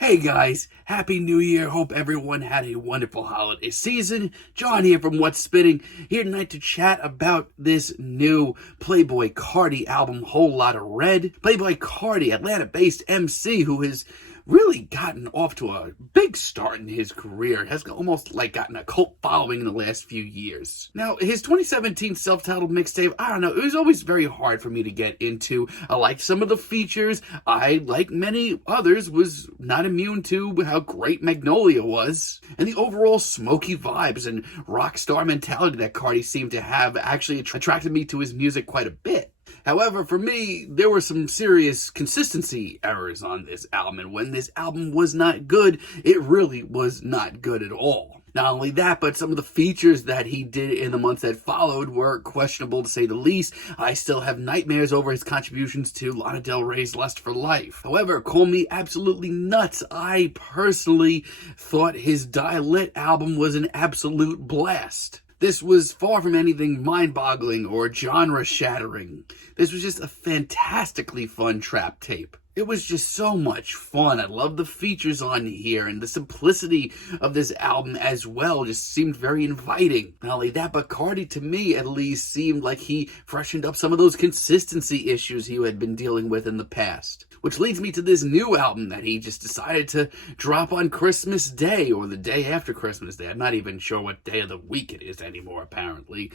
Hey guys, Happy New Year. Hope everyone had a wonderful holiday season. John here from What's Spinning, here tonight to chat about this new Playboi Carti album, Whole Lotta Red. Playboi Carti, Atlanta-based MC who has really gotten off to a big start in his career, has almost gotten a cult following in the last few years. Now, his 2017 self-titled mixtape, I don't know, it was always very hard for me to get into. I liked some of the features. I, like many others, was not immune to how great Magnolia was. And the overall smoky vibes and rock star mentality that Carti seemed to have actually attracted me to his music quite a bit. However, for me, there were some serious consistency errors on this album, and when this album was not good, it really was not good at all. Not only that, but some of the features that he did in the months that followed were questionable to say the least. I still have nightmares over his contributions to Lana Del Rey's Lust for Life. However, call me absolutely nuts, I personally thought his Die Lit album was an absolute blast. This was far from anything mind-boggling or genre-shattering. This was just a fantastically fun trap tape. It was just so much fun. I love the features on here, and the simplicity of this album as well just seemed very inviting. Not only that, but Carti, to me at least, seemed like he freshened up some of those consistency issues he had been dealing with in the past. Which leads me to this new album that he just decided to drop on Christmas Day, or the day after Christmas Day. I'm not even sure what day of the week it is anymore, apparently.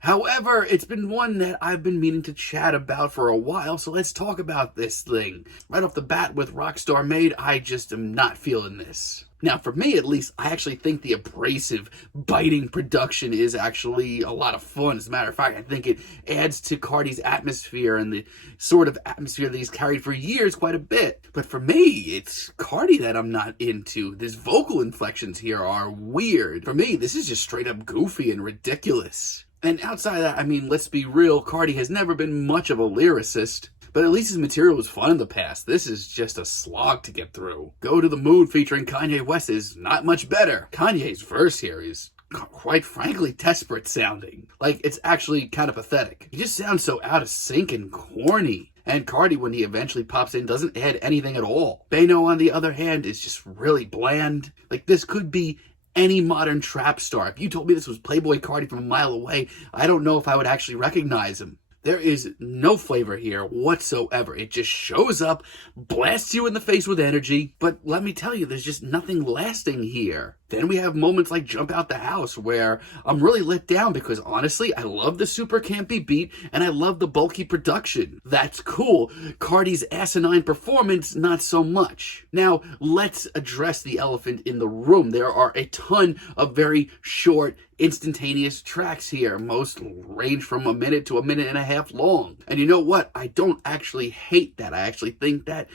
However, it's been one that I've been meaning to chat about for a while, so let's talk about this thing. Right off the bat with Rockstar Made, I just am not feeling this. Now, for me at least, I actually think the abrasive, biting production is actually a lot of fun. As a matter of fact, I think it adds to Carti's atmosphere and the sort of atmosphere that he's carried for years quite a bit. But for me, it's Carti that I'm not into. His vocal inflections here are weird. For me, this is just straight up goofy and ridiculous. And outside of that, I mean, let's be real, Carti has never been much of a lyricist. But at least his material was fun in the past. This is just a slog to get through. Go to the Moon featuring Kanye West is not much better. Kanye's verse here is quite frankly desperate sounding. It's actually kind of pathetic. He just sounds so out of sync and corny. And Carti, when he eventually pops in, doesn't add anything at all. Bano, on the other hand, is just really bland. This could be any modern trap star. If you told me this was Playboi Carti from a mile away, I don't know if I would actually recognize him. There is no flavor here whatsoever. It just shows up, blasts you in the face with energy, but let me tell you, there's just nothing lasting here. Then we have moments like Jump Out the House where I'm really let down because honestly, I love the super campy beat and I love the bulky production. That's cool. Carti's asinine performance, not so much. Now, let's address the elephant in the room. There are a ton of very short, instantaneous tracks here. Most range from a minute to a minute and a half long. And you know what? I don't actually hate that. I actually think that,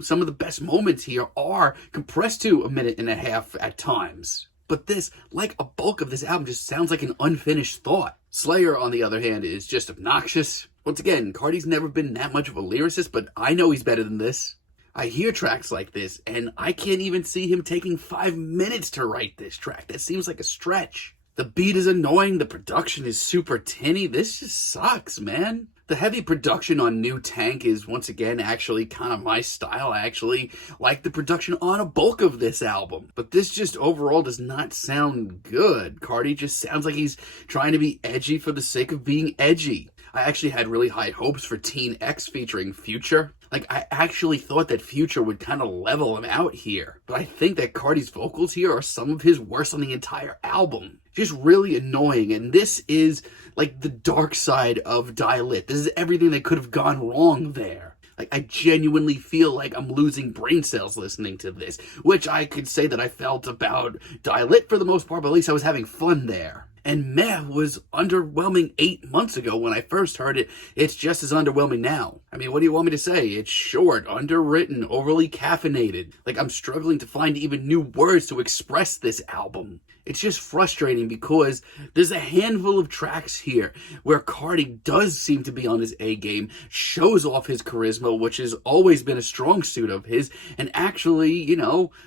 some of the best moments here are compressed to a minute and a half at times. But this, like a bulk of this album, just sounds like an unfinished thought. Slayer, on the other hand, is just obnoxious. Once again, Carti's never been that much of a lyricist, but I know he's better than this. I hear tracks like this, and I can't even see him taking 5 minutes to write this track. That seems like a stretch. The beat is annoying, the production is super tinny. This just sucks, man. The heavy production on New Tank is, once again, actually kind of my style. I actually like the production on a bulk of this album. But this just overall does not sound good. Carti just sounds like he's trying to be edgy for the sake of being edgy. I actually had really high hopes for Teen X featuring Future. I actually thought that Future would kind of level him out here. But I think that Carti's vocals here are some of his worst on the entire album. Just really annoying, and this is the dark side of Die Lit. This is everything that could have gone wrong there. I genuinely feel like I'm losing brain cells listening to this, which I could say that I felt about Die Lit for the most part, but at least I was having fun there. And Meh was underwhelming 8 months ago when I first heard it. It's just as underwhelming now. I mean, what do you want me to say? It's short, underwritten, overly caffeinated. I'm struggling to find even new words to express this album. It's just frustrating because there's a handful of tracks here where Carti does seem to be on his A game, shows off his charisma, which has always been a strong suit of his, and actually,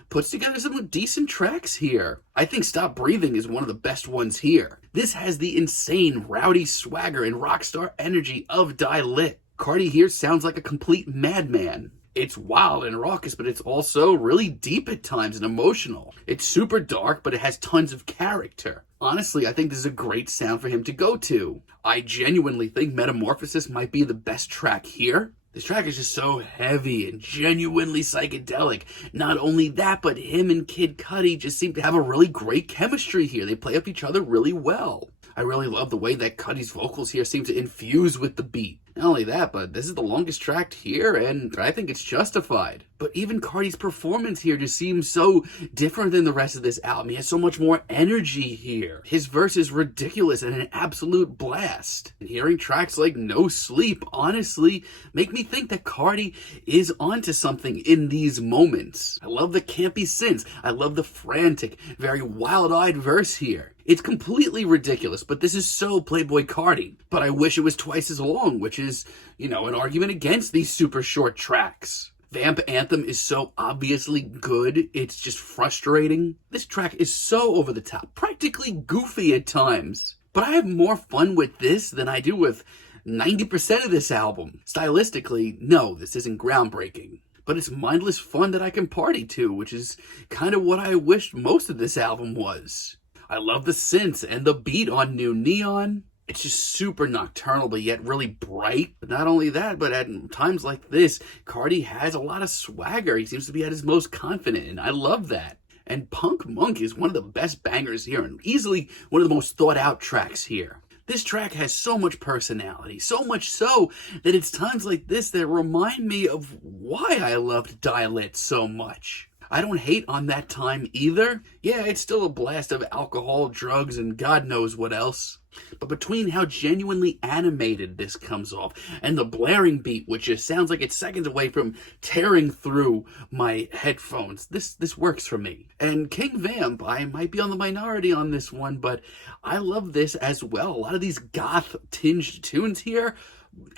puts together some decent tracks here. I think Stop Breathing is one of the best ones here. This has the insane, rowdy swagger and rockstar energy of Die Lit. Carti here sounds like a complete madman. It's wild and raucous, but it's also really deep at times and emotional. It's super dark, but it has tons of character. Honestly, I think this is a great sound for him to go to. I genuinely think Metamorphosis might be the best track here. This track is just so heavy and genuinely psychedelic. Not only that, but him and Kid Cudi just seem to have a really great chemistry here. They play up each other really well. I really love the way that Cudi's vocals here seem to infuse with the beat. Not only that, but this is the longest track here, and I think it's justified. But even Carti's performance here just seems so different than the rest of this album. He has so much more energy here. His verse is ridiculous and an absolute blast. And hearing tracks like No Sleep, honestly, make me think that Carti is onto something in these moments. I love the campy synths. I love the frantic, very wild-eyed verse here. It's completely ridiculous, but this is so Playboi Carti. But I wish it was twice as long, which is, an argument against these super short tracks. Vamp Anthem is so obviously good, it's just frustrating. This track is so over the top, practically goofy at times. But I have more fun with this than I do with 90% of this album. Stylistically, no, this isn't groundbreaking. But it's mindless fun that I can party to, which is kind of what I wished most of this album was. I love the synths and the beat on New Neon. It's just super nocturnal, but yet really bright. But not only that, but at times like this, Carti has a lot of swagger. He seems to be at his most confident, and I love that. And Punk Monk is one of the best bangers here, and easily one of the most thought out tracks here. This track has so much personality, so much so that it's times like this that remind me of why I loved Die Lit so much. I don't hate on that time either. Yeah, it's still a blast of alcohol, drugs, and God knows what else. But between how genuinely animated this comes off and the blaring beat, which just sounds like it's seconds away from tearing through my headphones, this works for me. And King Vamp, I might be on the minority on this one, but I love this as well. A lot of these goth-tinged tunes here,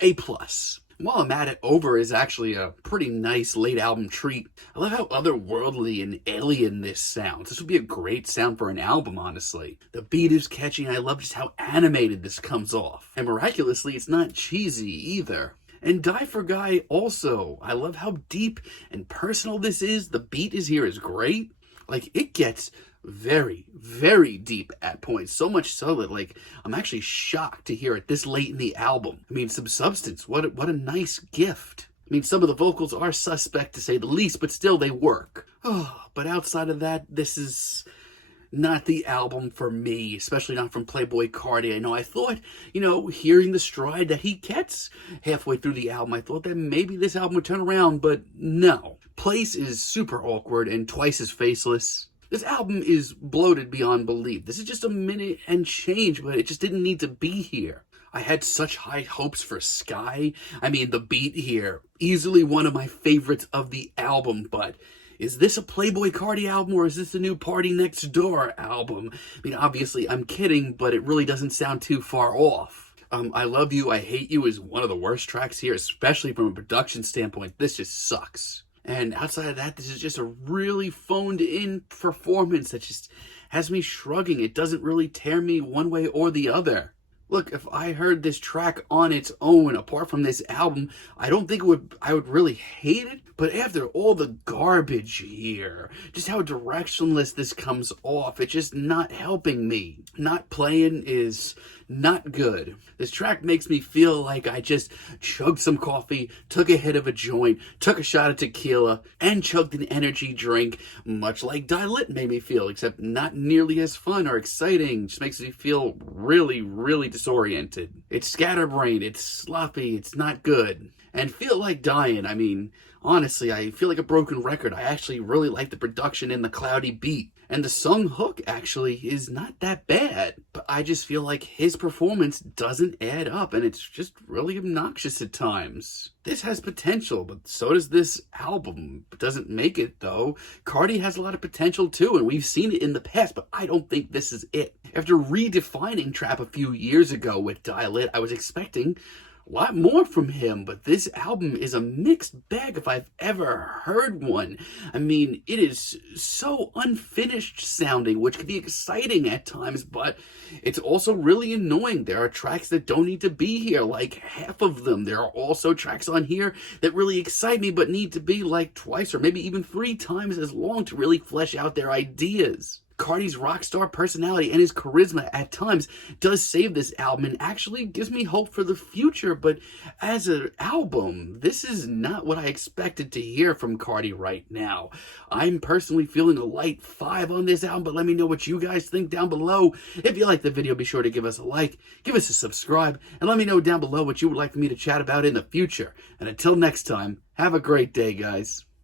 A+. While I'm at it, Over is actually a pretty nice late album treat. I love how otherworldly and alien this sounds. This would be a great sound for an album, honestly. The beat is catchy, and I love just how animated this comes off. And miraculously, it's not cheesy either. And Die for Guy also. I love how deep and personal this is. The beat is great. It gets very, very deep at points. So much so that, I'm actually shocked to hear it this late in the album. Some substance. What a nice gift. Some of the vocals are suspect to say the least, but still they work. But outside of that, this is not the album for me, especially not from Playboi Carti. I thought, hearing the stride that he gets halfway through the album, I thought that maybe this album would turn around, but no. Place is super awkward and twice as faceless. This album is bloated beyond belief. This is just a minute and change, but it just didn't need to be here. I had such high hopes for Sky. The beat here, easily one of my favorites of the album, but is this a Playboi Carti album or is this a new Party Next Door album? Obviously I'm kidding, but it really doesn't sound too far off. I Love You, I Hate You is one of the worst tracks here, especially from a production standpoint. This just sucks. And outside of that, this is just a really phoned-in performance that just has me shrugging. It doesn't really tear me one way or the other. Look, if I heard this track on its own, apart from this album, I don't think I would really hate it. But after all the garbage here, just how directionless this comes off, it's just not helping me. Not playing is not good. This track makes me feel like I just chugged some coffee, took a hit of a joint, took a shot of tequila, and chugged an energy drink, much like Die Lit made me feel, except not nearly as fun or exciting. Just makes me feel really, really disoriented. It's scatterbrained, it's sloppy, it's not good. And Feel Like Dying, honestly, I feel like a broken record. I actually really like the production and the cloudy beat. And the sung hook actually is not that bad. But I just feel like his performance doesn't add up, and it's just really obnoxious at times. This has potential, but so does this album. It doesn't make it, though. Carti has a lot of potential, too, and we've seen it in the past, but I don't think this is it. After redefining trap a few years ago with Die Lit, I was expecting a lot more from him, but this album is a mixed bag if I've ever heard one. I mean, it is so unfinished sounding, which can be exciting at times, but it's also really annoying. There are tracks that don't need to be here, like half of them. There are also tracks on here that really excite me, but need to be like twice or maybe even 3 times as long to really flesh out their ideas. Carti's rock star personality and his charisma at times does save this album and actually gives me hope for the future, but as an album, this is not what I expected to hear from Carti right now. I'm personally feeling a light 5 on this album, but let me know what you guys think down below. If you like the video, be sure to give us a like, give us a subscribe, and let me know down below what you would like for me to chat about in the future. And until next time, have a great day, guys.